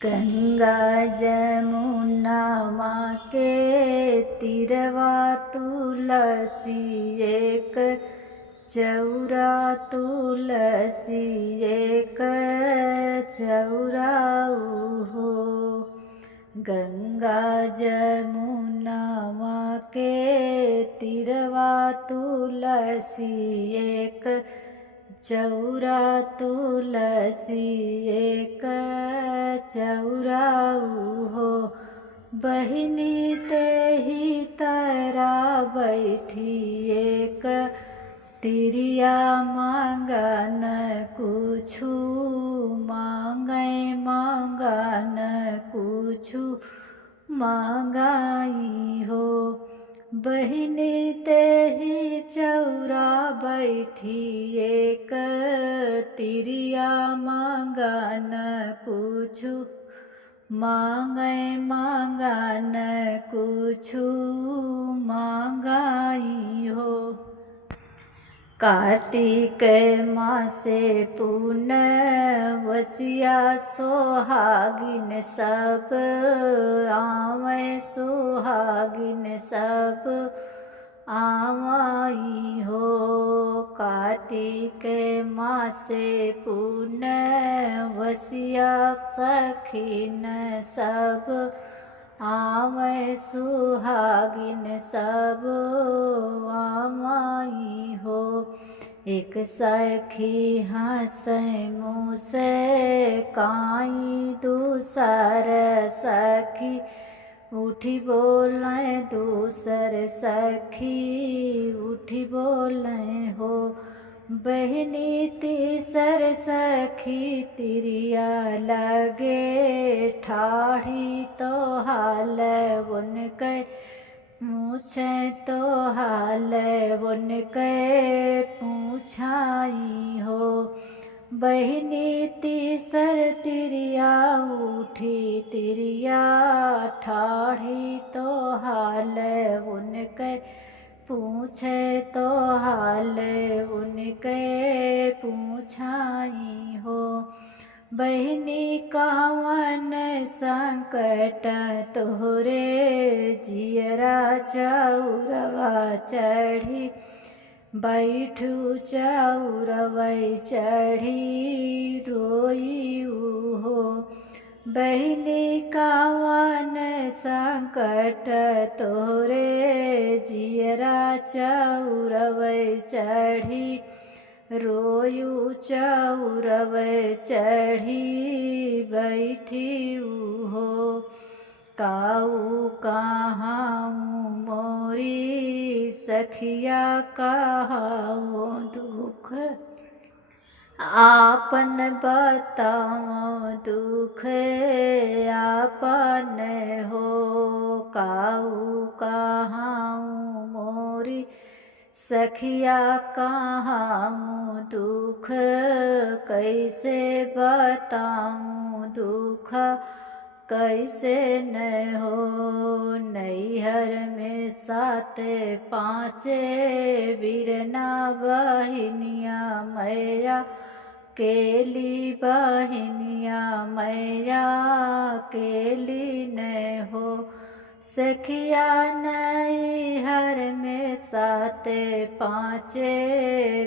गंगा जमुना माँ के तीरवा तुलसी एक चौरा तुलसी एक चौरा हो। गंगा जमुना माँ के तीरवा तुलसी एक चौरा तुलसी एक चौरा हो। बहिनी ते ही तरा बैठी एक तिरिया मांगन कुछु मांगन कुछु मांगाई हो। बहिनी ते ही चौरा बैठी एक तिरिया मांगन कुछु मांगन कुछु मांगाई हो। कार्तिक मासे पूर्णवसिया सोहागिन सब आवे सोहागिन सब आवाई हो। कार्तिक मासे पूर्णवसिया सखीन सब आवे सुहागिन सब आवाई हो। एक सखी हंसे मुँह से काई दूसर सखी उठी बोले दूसर सखी उठी बोले हो। बहनी तीसर सखी तिरिया लगे ठाढ़ी तो हाल उनके पूछे तो हाल उनके पूछाई हो। बहनी तीसर तिरिया उठी तिरिया ठाढ़ी तो हाल उनके पूछे तो हाल उनके पूछाई हो। बहिनी कावन संकट तोहरे जियरा चौरवा चढ़ी बैठू चौरवै चढ़ी रोई हो। बहिनी कावन संकट तोरे जियरा चौरवै चढ़ी रोयू चौरवै चढ़ी बैठी हो। काऊ कहाँ मोरी सखिया कहाँ दुख आपन बताओ दुख आपन हो। काऊ कहाँ मोरी सखिया कहाँ दुख कैसे बताऊँ दुख कैसे न हो। नैहर में सात पाँचे बिरना बहिनिया मैया केली बहिनिया मैया केली न हो। सखिया नैहर में सात पाँचे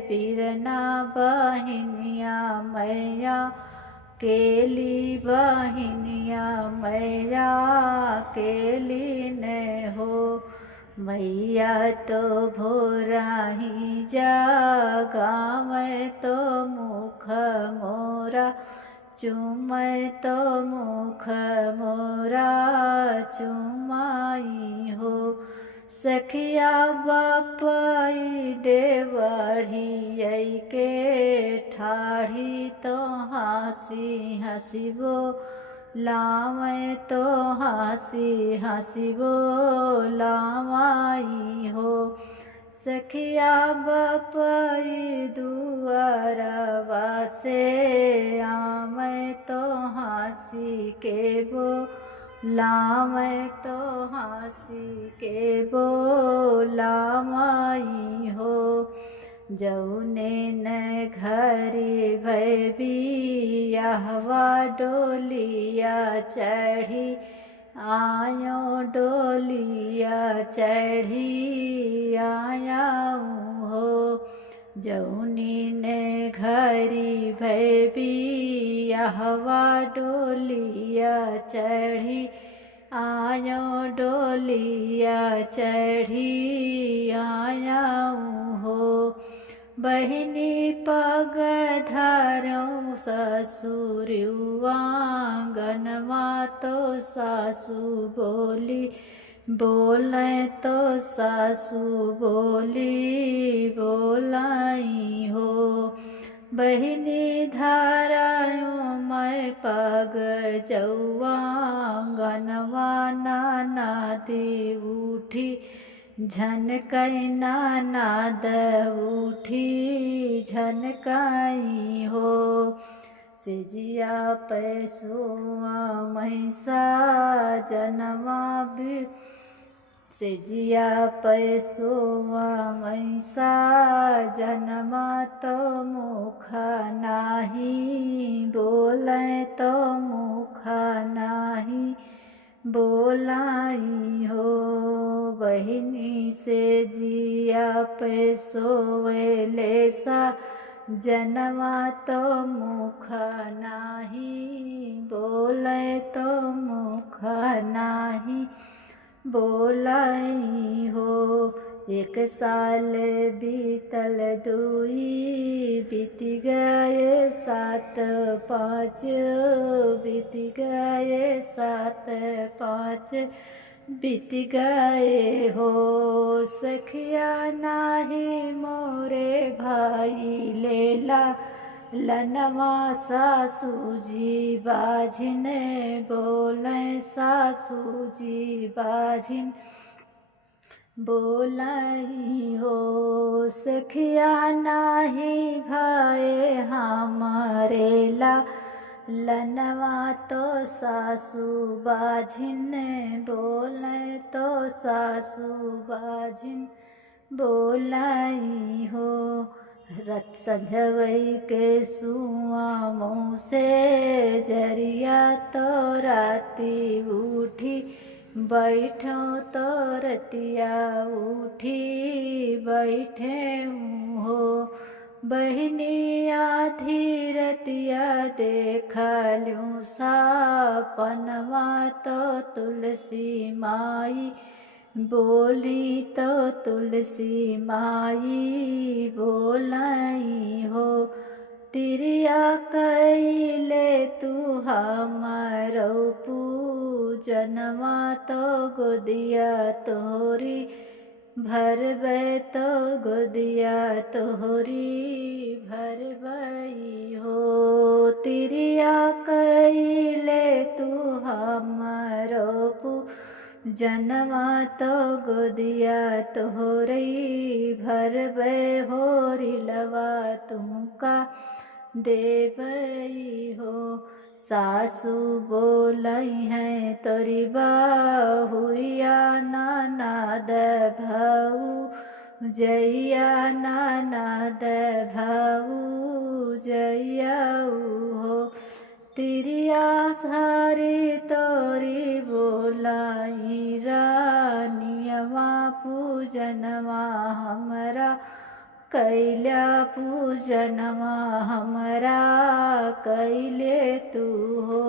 बिरना बहिनिया मैया केली बहिनिया मैया केली न हो। मैया तो भोराही जगावे तो मुख मोरा चुमै तो मुख मोरा चुमाई हो। सखिया बापाई देवढ़ी के ठाढ़ी तो हंसी हंसीबो लावे तो हंसी हंसीबो लावाई हो। सखिया बापाई दुआरवा से आवे तो हंसी के बो लावे तो हंसी के बोलामाई हो। जौने न घरी भय बियाहवा डोलिया चढ़ी आयो डोलिया चढ़ी आयाऊँ हो। जौनी ने घरी भय बियाहवा डोलिया चढ़ी आयो डोलिया चढ़ी आयाऊँ हो। बहिनी पग धरऊँ ससुरुआ आंगनवा तो सासु बोली बोलें तो सासु बोली बोलाई हो। बहिनी धारायूँ मैं पग जौआ आंगनवा नानादी उठी झनकई नानाद उठी झनकाई हो। सिजिया पैसुआ महिषा जनवा भी सिजिया पैसुआ महिषा जनमा तो मुख नाही बोलें तो मुख नाही बोलाई हो। बहिनी से जिया पे सोवेले सा जनवा तो मुख नाही बोले तो मुख नाही बोलाई हो। एक साल बीतल दुई बीत गए सात पाँच बीत गए सात पाँच बीत गए हो। सखिया नाही मोरे भाई लेला लनवा सासू जी बाझिन बोलें सासू जी बाझिन बोलाई हो। सखिया नाही भाई हमारे ला लनवा तो सासू बाझिन बोले तो सासू बाझिन बोलाई हो। रत संझवई के सुआ मुँह से जरिया तो राती उठी बैठो तो रतिया उठी बैठे हो। बहिनी आधी रतिया देखलूँ सपनवा तो तुलसी माई बोली तो तुलसी माई बोलाई हो। तिरिया कैले तू हमारो पूजनवा तो गोदिया तोरी भरबै तो गोदिया तोहरी भरबई हो। तिरिया कैले तू हमारो पूजनवा तो गोदिया तोहरी भरबै होरी लवा तुमका देवई हो। सासू बोलई हैं तोरी बहुरिया नानाद भाऊ जैया नानाद भाऊ जैया हो। तिरिया सारी तोरी बोलाई रानियवा पूजनवा हमरा कैल्या पूजनवा हमरा कैले तू हो।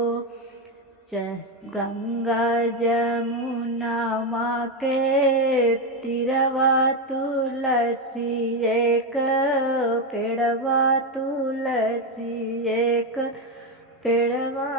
गंगा जमुना माँ के तिरवा तुलसी एक पेड़वा तुलसी एक पेड़वा